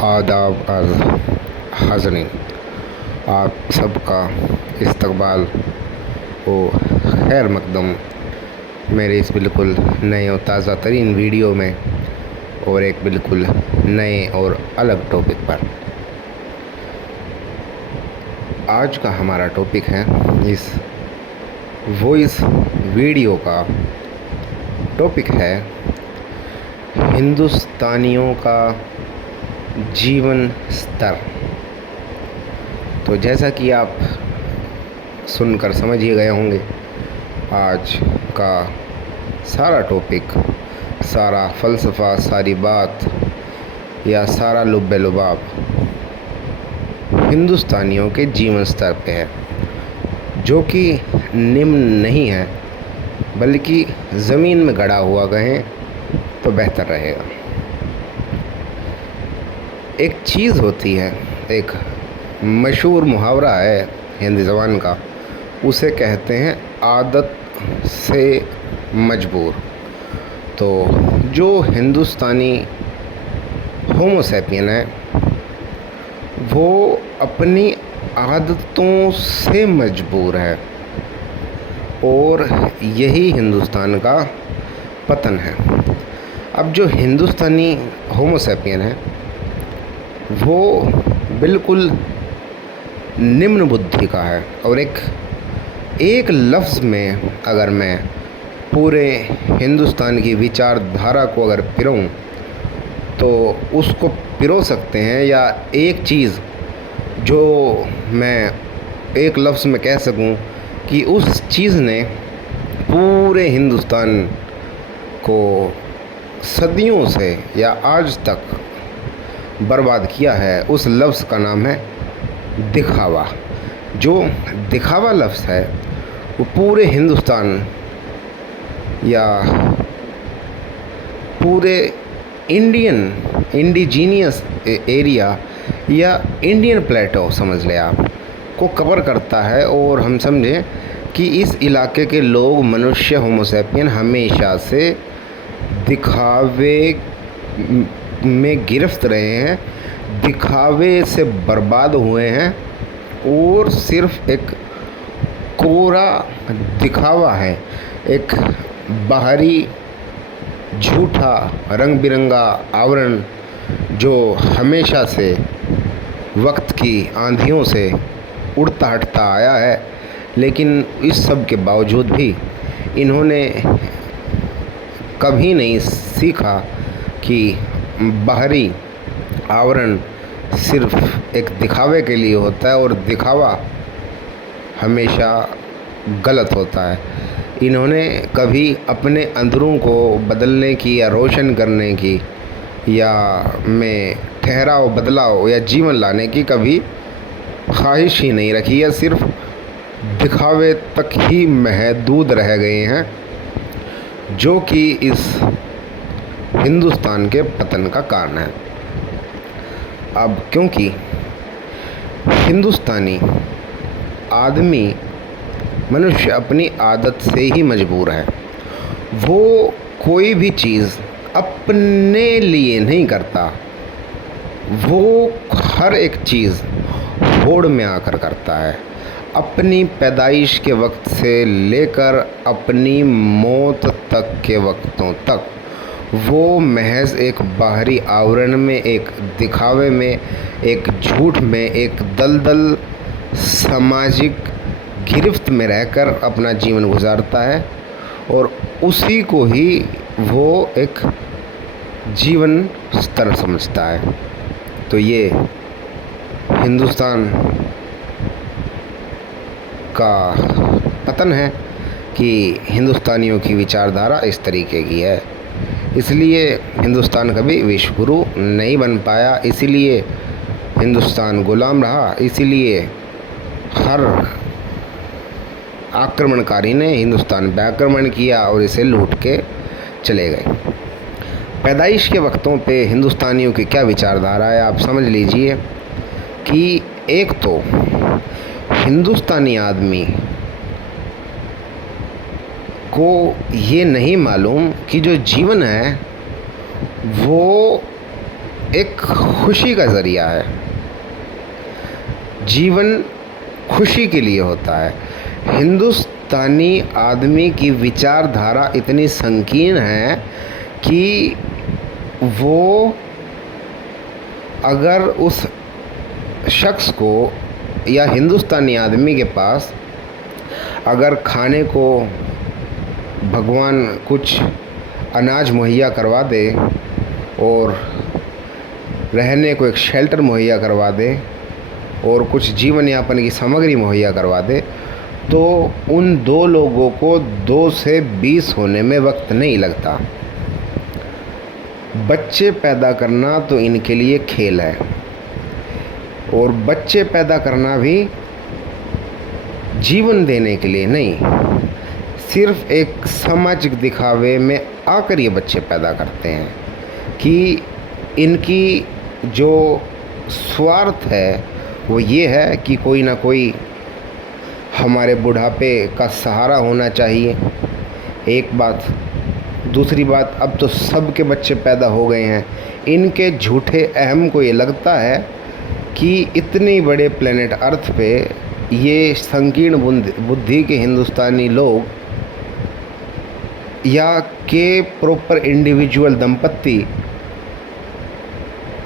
आदाब अर्ज़ हाज़रीन, आप सबका इस्तकबाल व खैर मक़दम मेरे इस बिल्कुल नए और ताज़ा तरीन वीडियो में और एक बिल्कुल नए और अलग टॉपिक पर। आज का हमारा टॉपिक है, इस वॉइस वीडियो का टॉपिक है हिंदुस्तानियों का जीवन स्तर। तो जैसा कि आप सुनकर समझ ही गए होंगे, आज का सारा टॉपिक, सारा फ़लसफ़ा, सारी बात या सारा लुब्बे-लुबाब हिंदुस्तानियों के जीवन स्तर पे है, जो कि निम्न नहीं है बल्कि ज़मीन में गड़ा हुआ कहें तो बेहतर रहेगा। एक चीज़ होती है, एक मशहूर मुहावरा है हिंदी ज़बान का, उसे कहते हैं आदत से मजबूर। तो जो हिंदुस्तानी होमो सैपियन है वो अपनी आदतों से मजबूर है और यही हिंदुस्तान का पतन है। अब जो हिंदुस्तानी होमो सैपियन है वो बिल्कुल निम्न बुद्धि का है और एक लफ्ज़ में अगर मैं पूरे हिंदुस्तान की विचारधारा को अगर पिरोऊं तो उसको पिरो सकते हैं, या एक चीज़ जो मैं एक लफ्ज़ में कह सकूं कि उस चीज़ ने पूरे हिंदुस्तान को सदियों से या आज तक बर्बाद किया है, उस लफ्ज़ का नाम है दिखावा। जो दिखावा लफ्ज़ है वो पूरे हिंदुस्तान या पूरे इंडिजीनियस एरिया या इंडियन प्लेटो समझ लें आप, को कवर करता है। और हम समझें कि इस इलाके के लोग, मनुष्य, होमो सैपियन हमेशा से दिखावे में गिरफ्त रहे हैं, दिखावे से बर्बाद हुए हैं और सिर्फ़ एक कोरा दिखावा है, एक बाहरी झूठा रंग बिरंगा आवरण जो हमेशा से वक्त की आंधियों से उड़ता हटता आया है। लेकिन इस सब के बावजूद भी इन्होंने कभी नहीं सीखा कि बाहरी आवरण सिर्फ़ एक दिखावे के लिए होता है और दिखावा हमेशा गलत होता है। इन्होंने कभी अपने अंदरों को बदलने की या रोशन करने की या में ठहराव, बदलाव या जीवन लाने की कभी ख्वाहिश ही नहीं रखी है, सिर्फ़ दिखावे तक ही महदूद रह गए हैं, जो कि इस हिंदुस्तान के पतन का कारण है। अब क्योंकि हिंदुस्तानी आदमी, मनुष्य अपनी आदत से ही मजबूर है। वो कोई भी चीज़ अपने लिए नहीं करता, वो हर एक चीज़ होड़ में आकर करता है। अपनी पैदाइश के वक्त से लेकर अपनी मौत तक के वक्तों तक वो महज एक बाहरी आवरण में, एक दिखावे में, एक झूठ में, एक दलदल सामाजिक गिरफ्त में रहकर अपना जीवन गुजारता है और उसी को ही वो एक जीवन स्तर समझता है। तो ये हिंदुस्तान का पतन है कि हिंदुस्तानियों की विचारधारा इस तरीके की है। इसलिए हिंदुस्तान कभी विश्व गुरु नहीं बन पाया, इसीलिए हिंदुस्तान गुलाम रहा, इसीलिए हर आक्रमणकारी ने हिंदुस्तान पे आक्रमण किया और इसे लूट के चले गए। पैदाइश के वक्तों पे हिंदुस्तानियों की क्या विचारधारा है आप समझ लीजिए कि एक तो हिंदुस्तानी आदमी को ये नहीं मालूम कि जो जीवन है वो एक खुशी का ज़रिया है। जीवन खुशी के लिए होता है। हिंदुस्तानी आदमी की विचारधारा इतनी संकीर्ण है कि वो अगर उस शख्स को या हिंदुस्तानी आदमी के पास अगर खाने को भगवान कुछ अनाज मुहैया करवा दे और रहने को एक शेल्टर मुहैया करवा दे और कुछ जीवन यापन की सामग्री मुहैया करवा दे, तो उन दो लोगों को 2 से 20 होने में वक्त नहीं लगता। बच्चे पैदा करना तो इनके लिए खेल है, और बच्चे पैदा करना भी जीवन देने के लिए नहीं, सिर्फ एक सामाजिक दिखावे में आकर ये बच्चे पैदा करते हैं कि इनकी जो स्वार्थ है वो ये है कि कोई ना कोई हमारे बुढ़ापे का सहारा होना चाहिए। एक बात। दूसरी बात, अब तो सबके बच्चे पैदा हो गए हैं। इनके झूठे अहम को ये लगता है कि इतने बड़े प्लेनेट अर्थ पे ये संकीर्ण बुद्धि के हिंदुस्तानी लोग या के प्रॉपर इंडिविजुअल दंपत्ति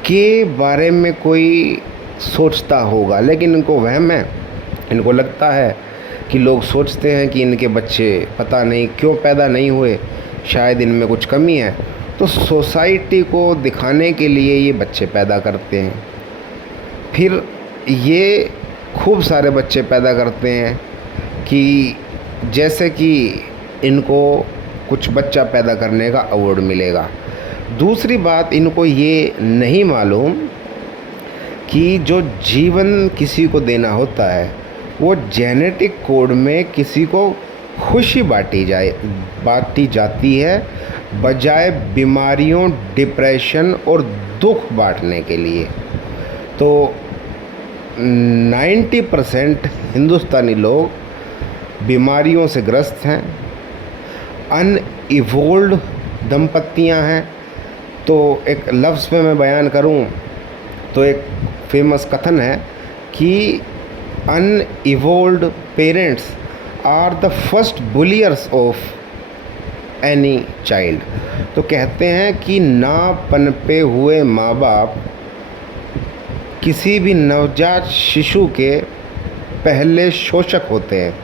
के बारे में कोई सोचता होगा, लेकिन इनको वहम है। इनको लगता है कि लोग सोचते हैं कि इनके बच्चे पता नहीं क्यों पैदा नहीं हुए, शायद इनमें कुछ कमी है, तो सोसाइटी को दिखाने के लिए ये बच्चे पैदा करते हैं। फिर ये खूब सारे बच्चे पैदा करते हैं कि जैसे कि इनको कुछ बच्चा पैदा करने का अवार्ड मिलेगा। दूसरी बात, इनको ये नहीं मालूम कि जो जीवन किसी को देना होता है वो जेनेटिक कोड में किसी को खुशी बांटी जाती है, बजाय बीमारियों, डिप्रेशन और दुख बांटने के लिए। तो 90% हिंदुस्तानी लोग बीमारियों से ग्रस्त हैं, अनइवोल्व्ड दंपत्तियां हैं। तो एक लफ्ज़ में मैं बयान करूं तो एक फेमस कथन है कि uninvolved parents are the first bulliers of any child. तो कहते हैं कि ना पनपे हुए माँ बाप किसी भी नवजात शिशु के पहले शोषक होते हैं,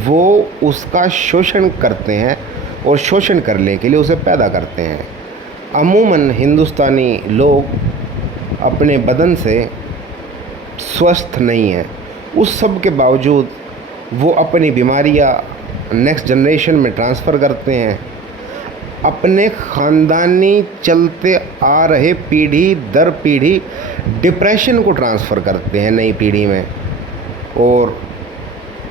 वो उसका शोषण करते हैं और शोषण करने के लिए उसे पैदा करते हैं। अमूमन हिंदुस्तानी लोग अपने बदन से स्वस्थ नहीं हैं, उस सब के बावजूद वो अपनी बीमारियां नेक्स्ट जनरेशन में ट्रांसफ़र करते हैं, अपने ख़ानदानी चलते आ रहे पीढ़ी दर पीढ़ी डिप्रेशन को ट्रांसफ़र करते हैं नई पीढ़ी में। और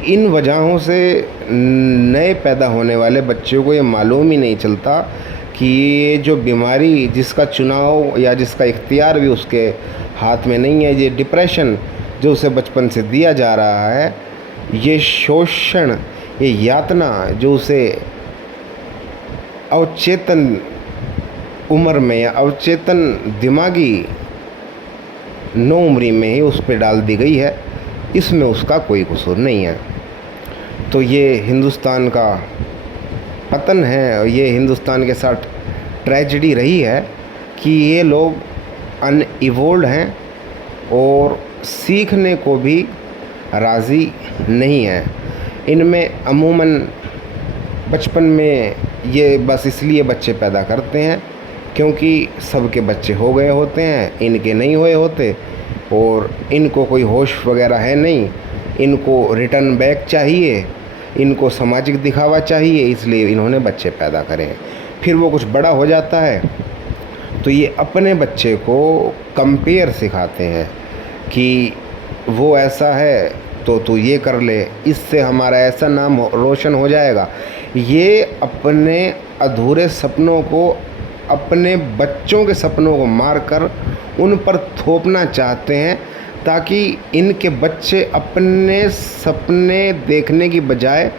इन वजहों से नए पैदा होने वाले बच्चों को ये मालूम ही नहीं चलता कि ये जो बीमारी जिसका चुनाव या जिसका इख्तियार भी उसके हाथ में नहीं है, ये डिप्रेशन जो उसे बचपन से दिया जा रहा है, ये शोषण, ये यातना जो उसे अवचेतन उम्र में या अवचेतन दिमागी नौउम्री में ही उस पर डाल दी गई है, इसमें उसका कोई कसूर नहीं है। तो ये हिंदुस्तान का पतन है और ये हिंदुस्तान के साथ ट्रेजेडी रही है कि ये लोग अनइवोल्व्ड हैं और सीखने को भी राज़ी नहीं हैं। इनमें अमूमन बचपन में ये बस इसलिए बच्चे पैदा करते हैं क्योंकि सबके बच्चे हो गए होते हैं, इनके नहीं हुए होते, और इनको कोई होश वगैरह है नहीं, इनको रिटर्न बैक चाहिए, इनको सामाजिक दिखावा चाहिए, इसलिए इन्होंने बच्चे पैदा करें। फिर वो कुछ बड़ा हो जाता है तो ये अपने बच्चे को कंपेयर सिखाते हैं कि वो ऐसा है तो तू ये कर ले, इससे हमारा ऐसा नाम रोशन हो जाएगा। ये अपने अधूरे सपनों को, अपने बच्चों के सपनों को मारकर उन पर थोपना चाहते हैं ताकि इनके बच्चे अपने सपने देखने की बजाय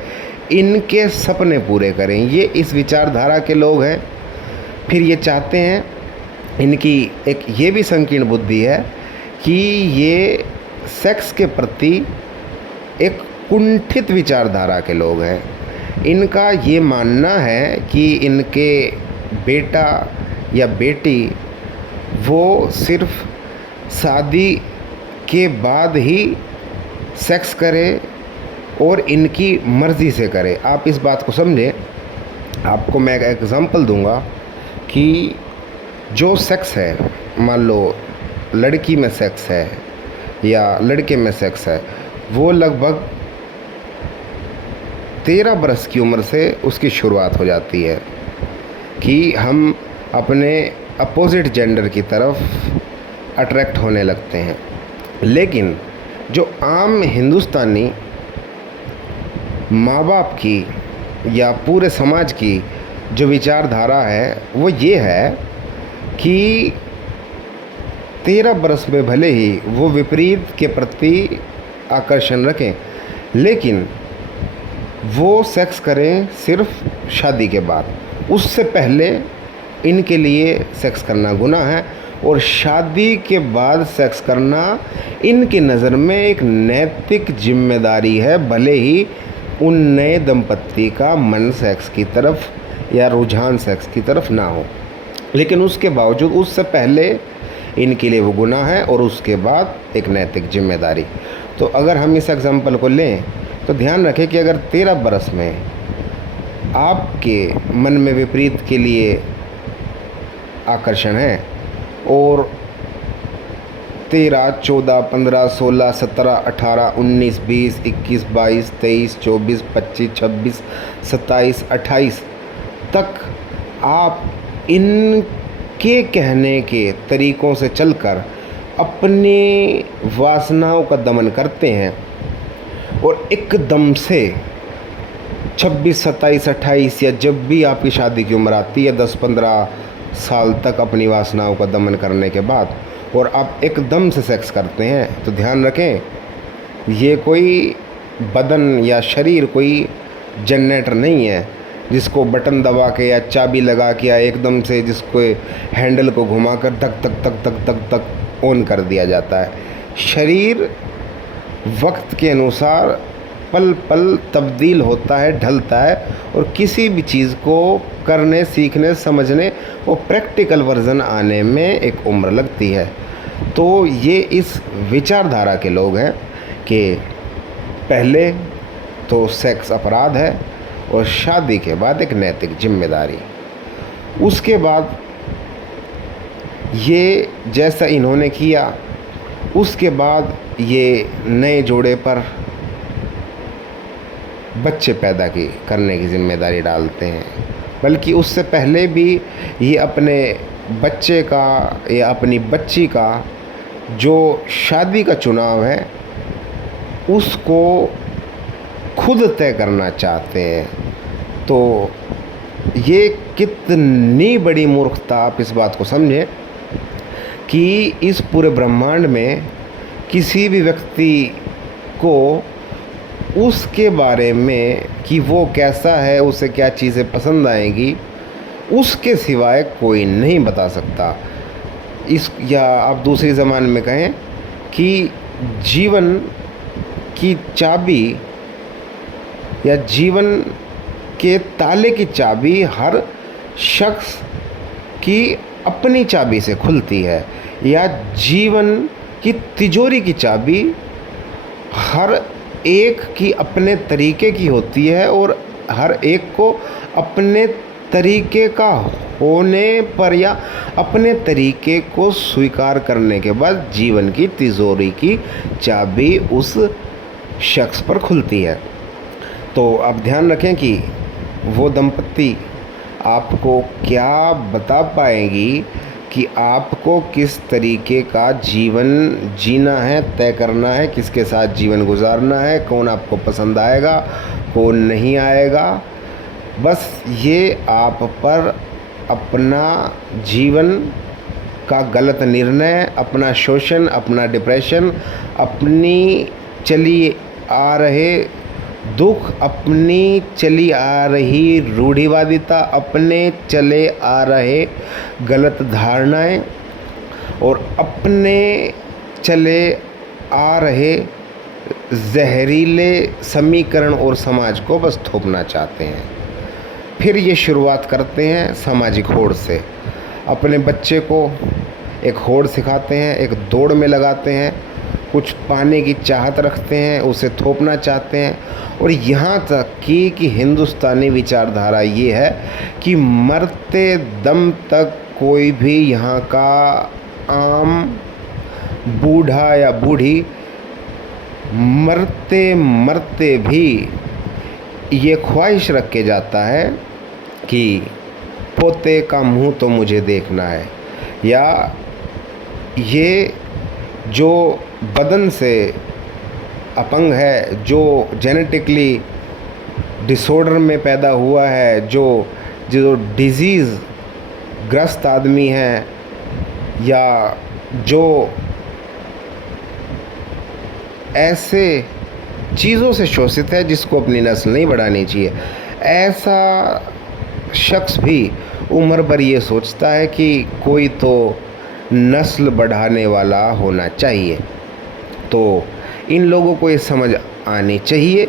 इनके सपने पूरे करें। ये इस विचारधारा के लोग हैं। फिर ये चाहते हैं इनकी एक ये भी संकीर्ण बुद्धि है कि ये सेक्स के प्रति एक कुंठित विचारधारा के लोग हैं। इनका ये मानना है कि इनके बेटा या बेटी वो सिर्फ शादी के बाद ही सेक्स करे और इनकी मर्ज़ी से करे। आप इस बात को समझें। आपको मैं एक एग्ज़ाम्पल दूंगा कि जो सेक्स है, मान लो लड़की में सेक्स है या लड़के में सेक्स है, वो लगभग 13 बरस की उम्र से उसकी शुरुआत हो जाती है कि हम अपने अपोजिट जेंडर की तरफ अट्रैक्ट होने लगते हैं। लेकिन जो आम हिंदुस्तानी माँ बाप की या पूरे समाज की जो विचारधारा है वो ये है कि 13 बरस में भले ही वो विपरीत के प्रति आकर्षण रखें, लेकिन वो सेक्स करें सिर्फ शादी के बाद। उससे पहले इनके लिए सेक्स करना गुनाह है और शादी के बाद सेक्स करना इनकी नज़र में एक नैतिक जिम्मेदारी है, भले ही उन नए दंपत्ति का मन सेक्स की तरफ या रुझान सेक्स की तरफ ना हो। लेकिन उसके बावजूद उससे पहले इनके लिए वो गुनाह है और उसके बाद एक नैतिक जिम्मेदारी। तो अगर हम इस एग्जाम्पल को लें तो ध्यान रखें कि अगर 13 बरस में आपके मन में विपरीत के लिए आकर्षण है और 13, 14, 15, 16, 17, 18, 19, 20, 21, 22, 23, 24, 25, 26, 27, 28 तक आप इनके कहने के तरीक़ों से चलकर अपनी वासनाओं का दमन करते हैं और एकदम से 26, 27, 28 या जब भी आपकी शादी की उम्र आती है 10-15 साल तक अपनी वासनाओं का दमन करने के बाद और आप एकदम से सेक्स करते हैं, तो ध्यान रखें ये कोई बदन या शरीर कोई जनरेटर नहीं है जिसको बटन दबा के या चाबी लगा के या एकदम से जिसको हैंडल को घुमाकर तक तक तक तक तक तक ऑन कर दिया जाता है। शरीर वक्त के अनुसार पल पल तब्दील होता है, ढलता है और किसी भी चीज़ को करने, सीखने, समझने और प्रैक्टिकल वर्जन आने में एक उम्र लगती है। तो ये इस विचारधारा के लोग हैं कि पहले तो सेक्स अपराध है और शादी के बाद एक नैतिक जिम्मेदारी। उसके बाद ये जैसा इन्होंने किया, उसके बाद ये नए जोड़े पर बच्चे पैदा करने की ज़िम्मेदारी डालते हैं, बल्कि उससे पहले भी ये अपने बच्चे का या अपनी बच्ची का जो शादी का चुनाव है उसको खुद तय करना चाहते हैं। तो ये कितनी बड़ी मूर्खता, आप इस बात को समझें कि इस पूरे ब्रह्मांड में किसी भी व्यक्ति को उसके बारे में कि वो कैसा है, उसे क्या चीज़ें पसंद आएंगी, उसके सिवाय कोई नहीं बता सकता। या आप दूसरी ज़बान में कहें कि जीवन की चाबी या जीवन के ताले की चाबी हर शख्स की अपनी चाबी से खुलती है, या जीवन की तिजोरी की चाबी हर एक की अपने तरीके की होती है और हर एक को अपने तरीके का होने पर या अपने तरीके को स्वीकार करने के बाद जीवन की तिजोरी की चाबी उस शख्स पर खुलती है। तो आप ध्यान रखें कि वो दंपत्ति आपको क्या बता पाएंगी कि आपको किस तरीके का जीवन जीना है, तय करना है, किसके साथ जीवन गुजारना है, कौन आपको पसंद आएगा, कौन नहीं आएगा। बस ये आप पर अपना जीवन का गलत निर्णय, अपना शोषण, अपना डिप्रेशन, अपनी चली आ रहे दुख अपनी चली आ रही रूढ़िवादिता, अपने चले आ रहे गलत धारणाएं और अपने चले आ रहे जहरीले समीकरण और समाज को बस थोपना चाहते हैं। फिर ये शुरुआत करते हैं सामाजिक होड़ से। अपने बच्चे को एक होड़ सिखाते हैं, एक दौड़ में लगाते हैं, कुछ पाने की चाहत रखते हैं, उसे थोपना चाहते हैं। और यहाँ तक कि हिंदुस्तानी विचारधारा ये है कि मरते दम तक कोई भी यहाँ का आम बूढ़ा या बूढ़ी मरते मरते भी ये ख्वाहिश रख के जाता है कि पोते का मुंह तो मुझे देखना है, या ये जो बदन से अपंग है, जो जेनेटिकली डिसऑर्डर में पैदा हुआ है, जो जो डिजीज़ ग्रस्त आदमी है, या जो ऐसे चीज़ों से शोषित है जिसको अपनी नस्ल नहीं बढ़ानी चाहिए, ऐसा शख्स भी उम्र भर ये सोचता है कि कोई तो नस्ल बढ़ाने वाला होना चाहिए। तो इन लोगों को ये समझ आनी चाहिए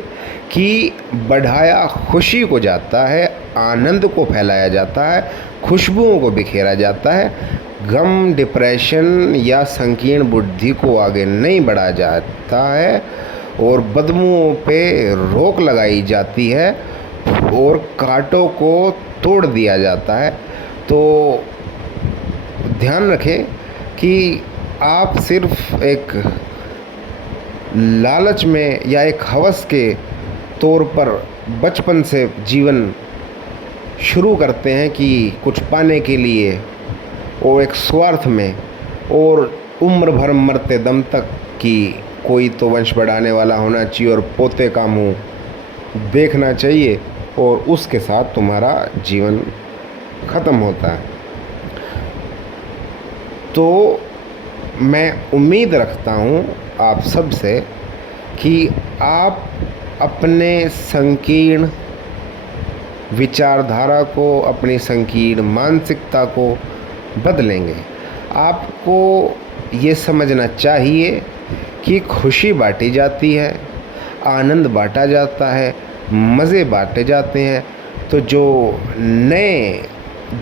कि बढ़ाया खुशी को जाता है, आनंद को फैलाया जाता है, खुशबुओं को बिखेरा जाता है, गम, डिप्रेशन या संकीर्ण बुद्धि को आगे नहीं बढ़ाया जाता है और बदबुओं पे रोक लगाई जाती है और कांटों को तोड़ दिया जाता है। तो ध्यान रखें कि आप सिर्फ एक लालच में या एक हवस के तौर पर बचपन से जीवन शुरू करते हैं कि कुछ पाने के लिए, और एक स्वार्थ में, और उम्र भर मरते दम तक कि कोई तो वंश बढ़ाने वाला होना चाहिए और पोते का मुंह देखना चाहिए, और उसके साथ तुम्हारा जीवन ख़त्म होता है। तो मैं उम्मीद रखता हूँ आप सब से कि आप अपने संकीर्ण विचारधारा को, अपनी संकीर्ण मानसिकता को बदलेंगे। आपको ये समझना चाहिए कि खुशी बांटी जाती है, आनंद बांटा जाता है, मज़े बांटे जाते हैं। तो जो नए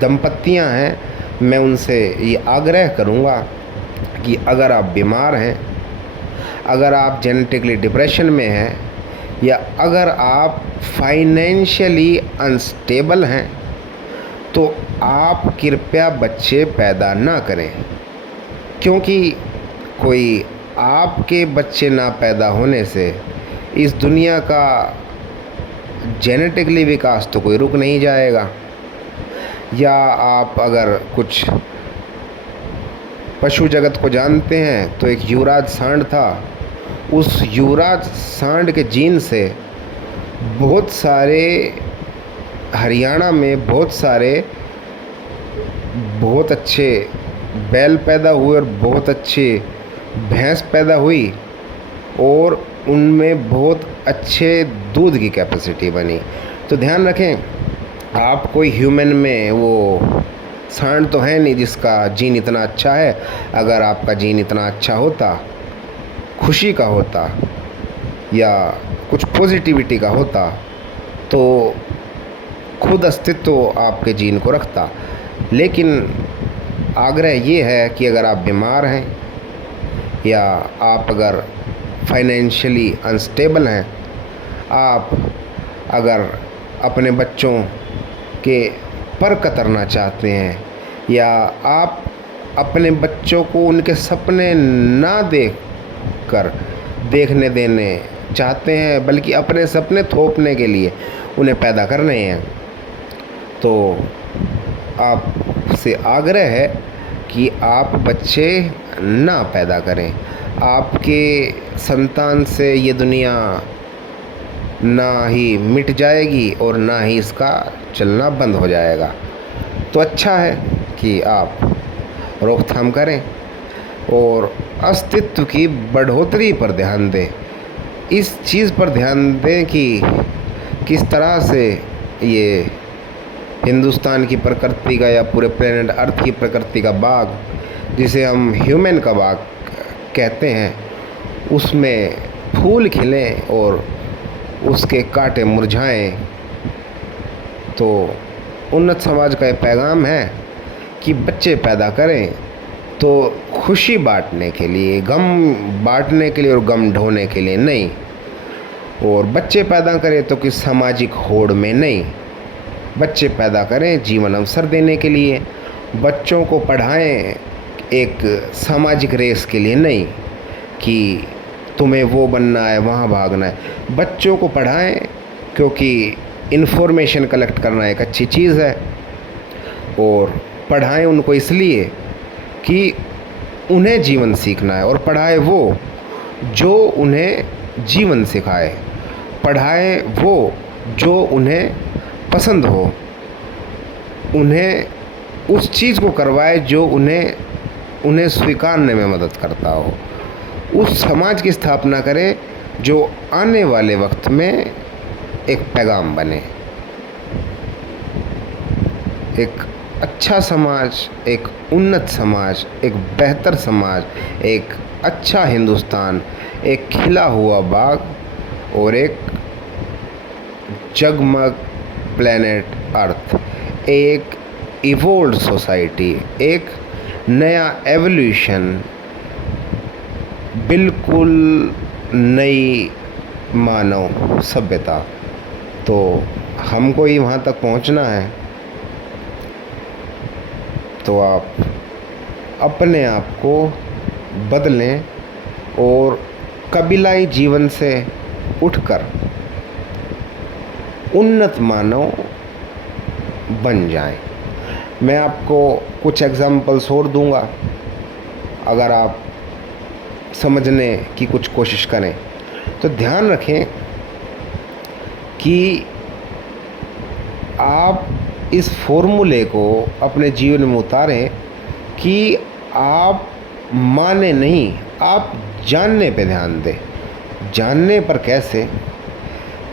दंपतियां हैं, मैं उनसे ये आग्रह करूँगा कि अगर आप बीमार हैं, अगर आप जेनेटिकली डिप्रेशन में हैं, या अगर आप फाइनेंशियली अनस्टेबल हैं, तो आप कृपया बच्चे पैदा ना करें, क्योंकि कोई आपके बच्चे ना पैदा होने से इस दुनिया का जेनेटिकली विकास तो कोई रुक नहीं जाएगा। या आप अगर कुछ पशु जगत को जानते हैं तो एक युवराज सांड था, उस युवराज सांड के जीन से बहुत सारे हरियाणा में बहुत अच्छे बैल पैदा हुए और बहुत अच्छे भैंस पैदा हुई, और उनमें बहुत अच्छे दूध की कैपेसिटी बनी। तो ध्यान रखें, आप कोई ह्यूमन में वो सांड तो है नहीं जिसका जीन इतना अच्छा है। अगर आपका जीन इतना अच्छा होता, खुशी का होता या कुछ पॉजिटिविटी का होता, तो खुद अस्तित्व आपके जीन को रखता। लेकिन आग्रह ये है कि अगर आप बीमार हैं या आप अगर फाइनेंशियली अनस्टेबल हैं, आप अगर अपने बच्चों के पर कतरना चाहते हैं, या आप अपने बच्चों को उनके सपने ना देखने देने चाहते हैं, बल्कि अपने सपने थोपने के लिए उन्हें पैदा करने हैं, तो आपसे आग्रह है कि आप बच्चे ना पैदा करें। आपके संतान से ये दुनिया ना ही मिट जाएगी और ना ही इसका चलना बंद हो जाएगा। तो अच्छा है कि आप रोकथाम करें और अस्तित्व की बढ़ोतरी पर ध्यान दें। इस चीज़ पर ध्यान दें कि किस तरह से ये हिंदुस्तान की प्रकृति का या पूरे प्लेनेट अर्थ की प्रकृति का बाग, जिसे हम ह्यूमन का बाग कहते हैं, उसमें फूल खिलें और उसके कांटे मुरझाएं। तो उन्नत समाज का ये पैगाम है कि बच्चे पैदा करें तो खुशी बांटने के लिए, गम बांटने के लिए और गम ढोने के लिए नहीं। और बच्चे पैदा करें तो किस सामाजिक होड़ में नहीं। बच्चे पैदा करें जीवन अवसर देने के लिए। बच्चों को पढ़ाएं एक सामाजिक रेस के लिए नहीं कि तुम्हें वो बनना है, वहाँ भागना है। बच्चों को पढ़ाएं क्योंकि इन्फॉर्मेशन कलेक्ट करना एक अच्छी चीज़ है, और पढ़ाएं उनको इसलिए कि उन्हें जीवन सीखना है, और पढ़ाएं वो जो उन्हें जीवन सिखाए। पढ़ाएं वो जो उन्हें पसंद हो, उन्हें उस चीज़ को करवाए जो उन्हें स्वीकारने में मदद करता हो। उस समाज की स्थापना करें जो आने वाले वक्त में एक पैगाम बने। एक अच्छा समाज, एक उन्नत समाज, एक बेहतर समाज, एक अच्छा हिंदुस्तान, एक खिला हुआ बाग और एक जगमग प्लेनेट अर्थ, एक इवोल्व्ड सोसाइटी, एक नया एवोल्यूशन, बिल्कुल नई मानव सभ्यता। तो हमको ही वहाँ तक पहुँचना है। तो आप अपने आप को बदलें और कबीलाई जीवन से उठकर उन्नत मानव बन जाएं। मैं आपको कुछ एग्जाम्पल्स और दूंगा, अगर आप समझने की कुछ कोशिश करें। तो ध्यान रखें कि आप इस फॉर्मूले को अपने जीवन में उतारें कि आप माने नहीं, आप जानने पे ध्यान दें। जानने पर कैसे?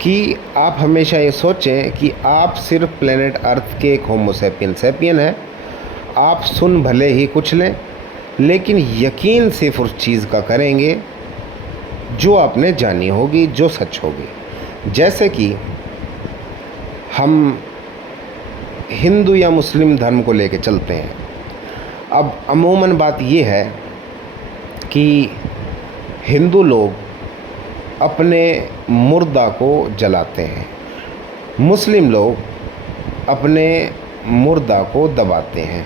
कि आप हमेशा ये सोचें कि आप सिर्फ प्लेनेट अर्थ के एक होमो सैपियन हैं। आप सुन भले ही कुछ लें, लेकिन यकीन सिर्फ उस चीज़ का करेंगे जो आपने जानी होगी, जो सच होगी। जैसे कि हम हिंदू या मुस्लिम धर्म को लेके चलते हैं। अब अमूमन बात ये है कि हिंदू लोग अपने मुर्दा को जलाते हैं, मुस्लिम लोग अपने मुर्दा को दबाते हैं,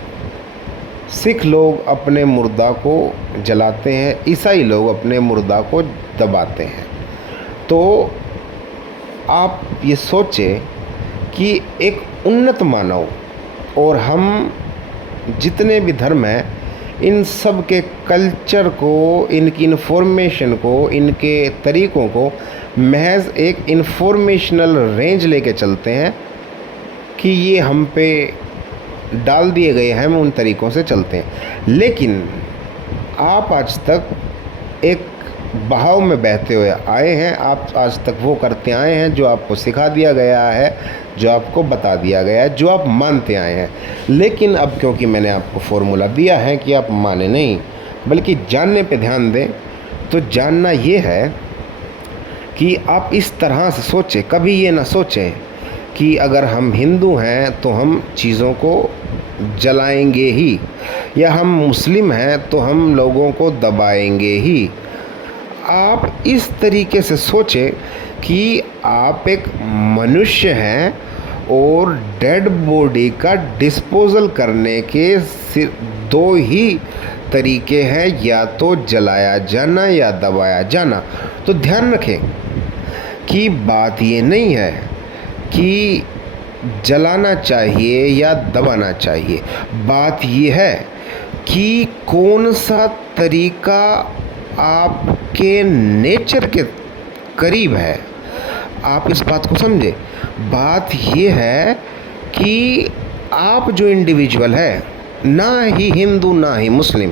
सिख लोग अपने मुर्दा को जलाते हैं, ईसाई लोग अपने मुर्दा को दबाते हैं। तो आप ये सोचें कि एक उन्नत मानव और हम जितने भी धर्म हैं, इन सब के कल्चर को, इनकी इन्फॉर्मेशन को, इनके तरीक़ों को महज एक इन्फॉर्मेशनल रेंज लेके चलते हैं कि ये हम पे डाल दिए गए हैं, हम उन तरीक़ों से चलते हैं। लेकिन आप आज तक एक बहाव में बहते हुए आए हैं। आप आज तक वो करते आए हैं जो आपको सिखा दिया गया है, जो आपको बता दिया गया है, जो आप मानते आए हैं। लेकिन अब क्योंकि मैंने आपको फॉर्मूला दिया है कि आप माने नहीं बल्कि जानने पे ध्यान दें, तो जानना ये है कि आप इस तरह से सोचें। कभी ये ना सोचें कि अगर हम हिंदू हैं तो हम चीज़ों को जलाएंगे ही, या हम मुस्लिम हैं तो हम लोगों को दबाएंगे ही। आप इस तरीके से सोचें कि आप एक मनुष्य हैं और डेड बॉडी का डिस्पोजल करने के सिर्फ दो ही तरीके हैं, या तो जलाया जाना या दबाया जाना। तो ध्यान रखें कि बात ये नहीं है कि जलाना चाहिए या दबाना चाहिए। बात ये है कि कौन सा तरीका आपके नेचर के करीब है। आप इस बात को समझें। बात ये है कि आप जो इंडिविजुअल है, ना ही हिंदू ना ही मुस्लिम,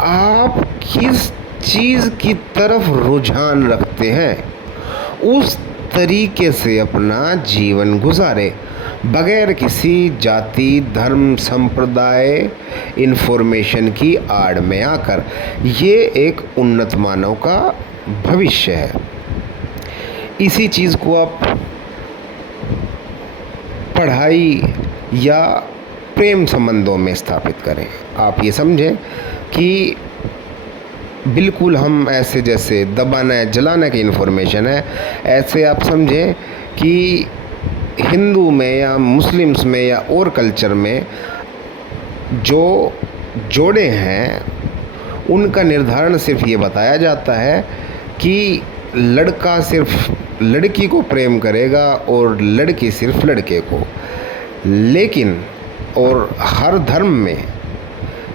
आप किस चीज़ की तरफ रुझान रखते हैं उस तरीके से अपना जीवन गुजारे, बगैर किसी जाति, धर्म, संप्रदाय, इन्फॉर्मेशन की आड़ में आकर। ये एक उन्नत मानव का भविष्य है। इसी चीज़ को आप पढ़ाई या प्रेम संबंधों में स्थापित करें। आप ये समझें कि बिल्कुल हम ऐसे जैसे दबाना है, जलाने की इन्फॉर्मेशन है, ऐसे आप समझें कि हिंदू में या मुस्लिम्स में या और कल्चर में जो जोड़े हैं उनका निर्धारण सिर्फ ये बताया जाता है कि लड़का सिर्फ लड़की को प्रेम करेगा और लड़की सिर्फ लड़के को। लेकिन और हर धर्म में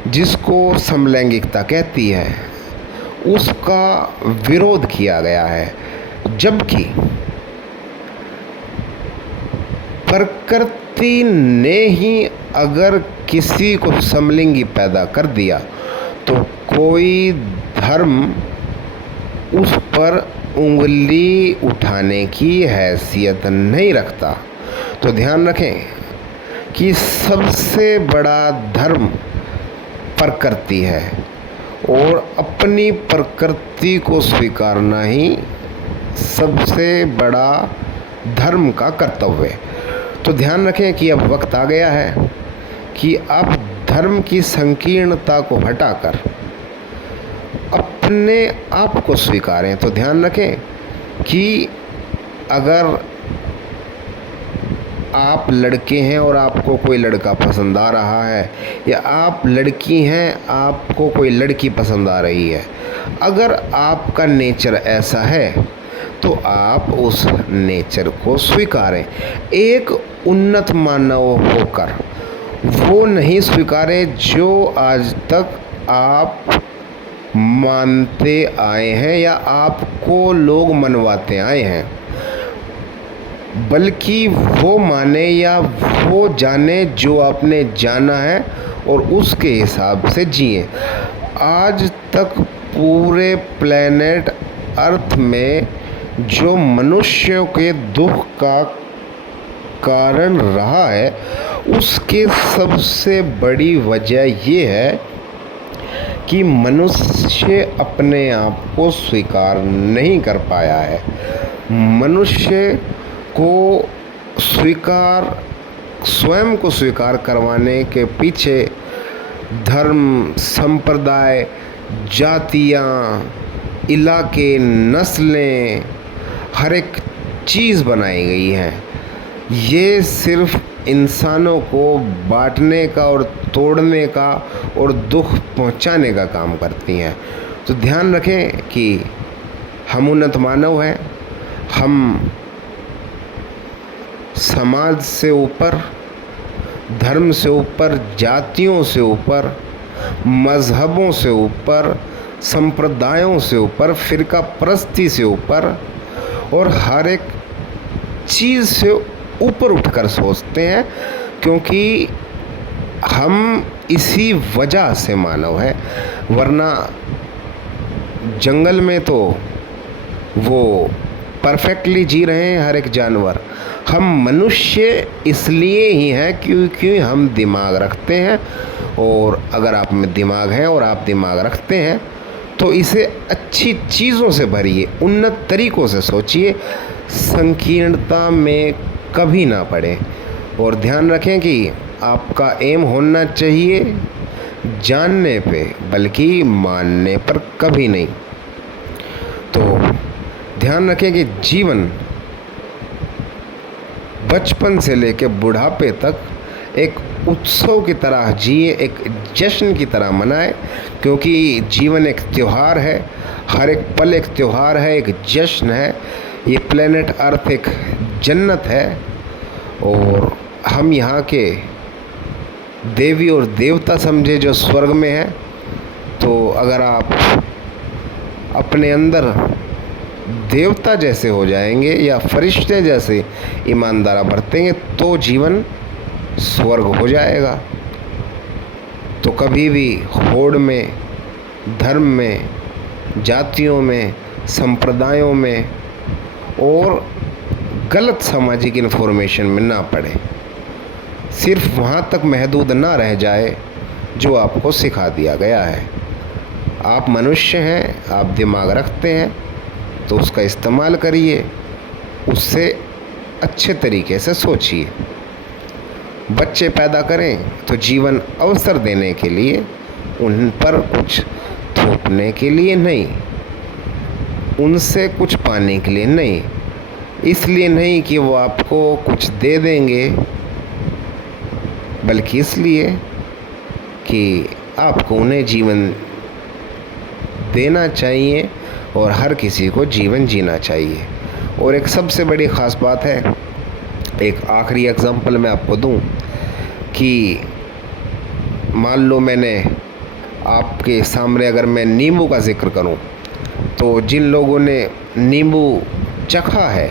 जिसको समलैंगिकता कहती है उसका विरोध किया गया है, जबकि प्रकृति ने ही अगर किसी को समलिंगी पैदा कर दिया तो कोई धर्म उस पर उंगली उठाने की हैसियत नहीं रखता। तो ध्यान रखें कि सबसे बड़ा धर्म प्रकृति है और अपनी प्रकृति को स्वीकारना ही सबसे बड़ा धर्म का कर्तव्य है। तो ध्यान रखें कि अब वक्त आ गया है कि अब धर्म की संकीर्णता को हटाकर अपने आप को स्वीकारें। तो ध्यान रखें कि अगर आप लड़के हैं और आपको कोई लड़का पसंद आ रहा है, या आप लड़की हैं आपको कोई लड़की पसंद आ रही है, अगर आपका नेचर ऐसा है तो आप उस नेचर को स्वीकारें। एक उन्नत मानव होकर वो नहीं स्वीकारें जो आज तक आप मानते आए हैं या आपको लोग मनवाते आए हैं, बल्कि वो माने या वो जाने जो आपने जाना है और उसके हिसाब से जिए। आज तक पूरे प्लेनेट अर्थ में जो मनुष्यों के दुख का कारण रहा है उसके सबसे बड़ी वजह ये है कि मनुष्य अपने आप को स्वीकार नहीं कर पाया है। मनुष्य को स्वयं को स्वीकार करवाने के पीछे धर्म, संप्रदाय, जातियाँ, इलाके, नस्लें, हर एक चीज़ बनाई गई है। ये सिर्फ इंसानों को बांटने का और तोड़ने का और दुख पहुंचाने का काम करती हैं। तो ध्यान रखें कि हम उन्नत मानव हैं। हम समाज से ऊपर, धर्म से ऊपर, जातियों से ऊपर, मज़हबों से ऊपर, संप्रदायों से ऊपर, फ़िरका परस्ती से ऊपर और हर एक चीज़ से ऊपर उठकर सोचते हैं, क्योंकि हम इसी वजह से मानव है। वरना जंगल में तो वो परफेक्टली जी रहे हैं हर एक जानवर। हम मनुष्य इसलिए ही हैं क्योंकि हम दिमाग रखते हैं, और अगर आप में दिमाग है और आप दिमाग रखते हैं तो इसे अच्छी चीज़ों से भरिए, उन्नत तरीक़ों से सोचिए, संकीर्णता में कभी ना पड़े। और ध्यान रखें कि आपका एम होना चाहिए जानने पे, बल्कि मानने पर कभी नहीं। तो ध्यान रखें कि जीवन बचपन से लेकर बुढ़ापे तक एक उत्सव की तरह जिए, एक जश्न की तरह मनाए, क्योंकि जीवन एक त्यौहार है। हर एक पल एक त्यौहार है, एक जश्न है। ये प्लेनेट अर्थ एक जन्नत है और हम यहाँ के देवी और देवता समझे जो स्वर्ग में है। तो अगर आप अपने अंदर देवता जैसे हो जाएंगे या फरिश्ते जैसे ईमानदारा बरतेंगे तो जीवन स्वर्ग हो जाएगा। तो कभी भी होड़ में, धर्म में जातियों में, संप्रदायों में और गलत सामाजिक इन्फॉर्मेशन में ना पड़े। सिर्फ वहाँ तक महदूद ना रह जाए जो आपको सिखा दिया गया है। आप मनुष्य हैं, आप दिमाग रखते हैं तो उसका इस्तेमाल करिए, उससे अच्छे तरीके से सोचिए। बच्चे पैदा करें तो जीवन अवसर देने के लिए, उन पर कुछ थोपने के लिए नहीं, उनसे कुछ पाने के लिए नहीं। इसलिए नहीं कि वो आपको कुछ दे देंगे, बल्कि इसलिए कि आपको उन्हें जीवन देना चाहिए और हर किसी को जीवन जीना चाहिए। और एक सबसे बड़ी ख़ास बात है, एक आखिरी एग्जांपल मैं आपको दूं कि मान लो मैंने आपके सामने अगर मैं नींबू का ज़िक्र करूं, तो जिन लोगों ने नींबू चखा है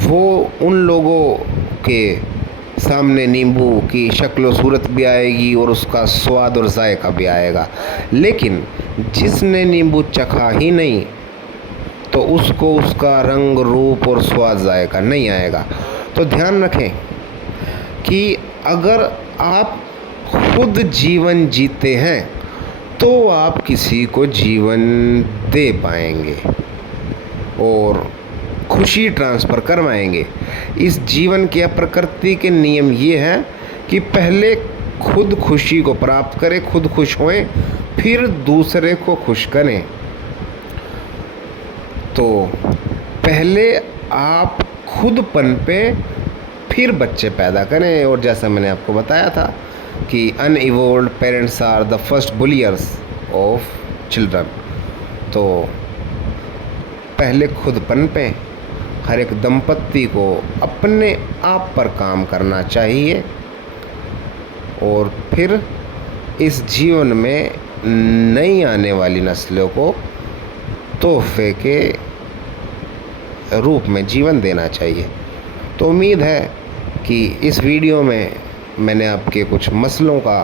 वो उन लोगों के सामने नींबू की शक्ल व सूरत भी आएगी और उसका स्वाद और जायका भी आएगा। लेकिन जिसने नींबू चखा ही नहीं तो उसको उसका रंग, रूप और स्वाद, जायका नहीं आएगा। तो ध्यान रखें कि अगर आप खुद जीवन जीते हैं तो आप किसी को जीवन दे पाएंगे और खुशी ट्रांसफ़र करवाएंगे। इस जीवन के प्रकृति के नियम ये हैं कि पहले खुद खुशी को प्राप्त करें, खुद खुश होएं, फिर दूसरे को खुश करें। तो पहले आप खुद पनपे, फिर बच्चे पैदा करें। और जैसा मैंने आपको बताया था कि uninvolved parents are the first bulliers of children. तो पहले खुद पनपें। हर एक दंपत्ति को अपने आप पर काम करना चाहिए और फिर इस जीवन में नई आने वाली नस्लों को तोहफे के रूप में जीवन देना चाहिए। तो उम्मीद है कि इस वीडियो में मैंने आपके कुछ मसलों का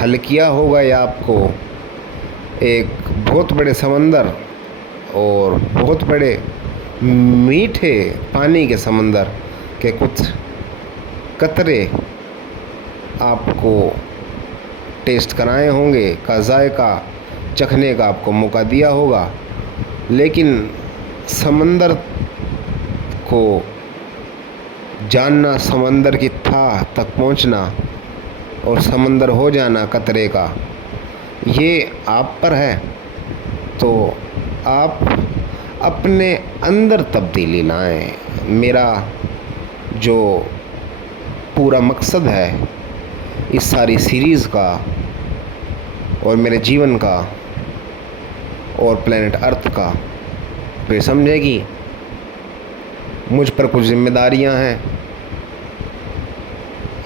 हल किया होगा या आपको एक बहुत बड़े समंदर और बहुत बड़े मीठे पानी के समंदर के कुछ कतरे आपको टेस्ट कराए होंगे, का जायका चखने का आपको मौका दिया होगा। लेकिन समंदर को जानना, समंदर की थाह तक पहुंचना और समंदर हो जाना कतरे का, ये आप पर है। तो आप अपने अंदर तब्दीली लाएं। मेरा जो पूरा मकसद है इस सारी सीरीज़ का और मेरे जीवन का और प्लेनेट अर्थ का, तो ये समझेगी मुझ पर कुछ जिम्मेदारियां हैं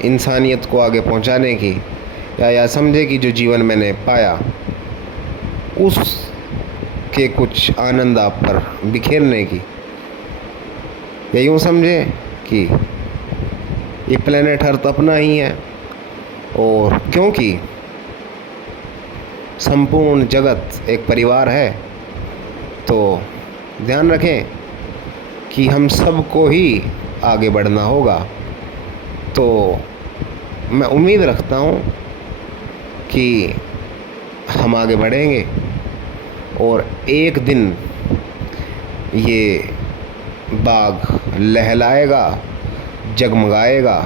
इंसानियत को आगे पहुंचाने की, या समझे कि जो जीवन मैंने पाया उस के कुछ आनंद आप पर बिखेरने की, या यूँ समझे कि ये प्लेनेट अर्थ अपना ही है। और क्योंकि संपूर्ण जगत एक परिवार है, तो ध्यान रखें कि हम सबको ही आगे बढ़ना होगा। तो मैं उम्मीद रखता हूँ कि हम आगे बढ़ेंगे और एक दिन ये बाग लहलाएगा, जगमगाएगा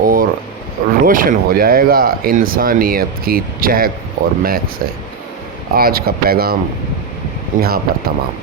और रोशन हो जाएगा इंसानियत की चहक और महक से। आज का पैगाम यहाँ पर तमाम।